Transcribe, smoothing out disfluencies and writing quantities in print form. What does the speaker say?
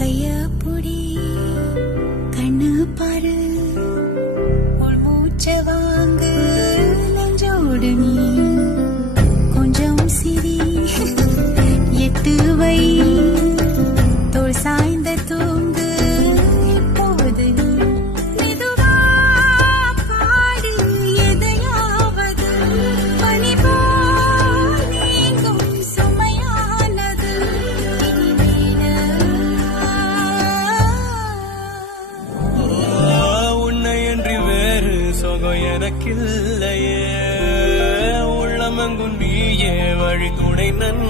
கைய புடி கண்ணு பாரு உள் மூச்ச வாங்கு நெஞ்சோடு நீ கொஞ்சம் சிரி எட்டு வை தோள் சாய்ந்த தூங்கு இப்போது நீ மெதுவா பாடி எதையாவது பனி போல் நீங்கும் சுமையானது உன்னை என்று வேறு சொகம் எனக்கில்லையே உள்ளமெங்கும் நீயே வழி துணை நன்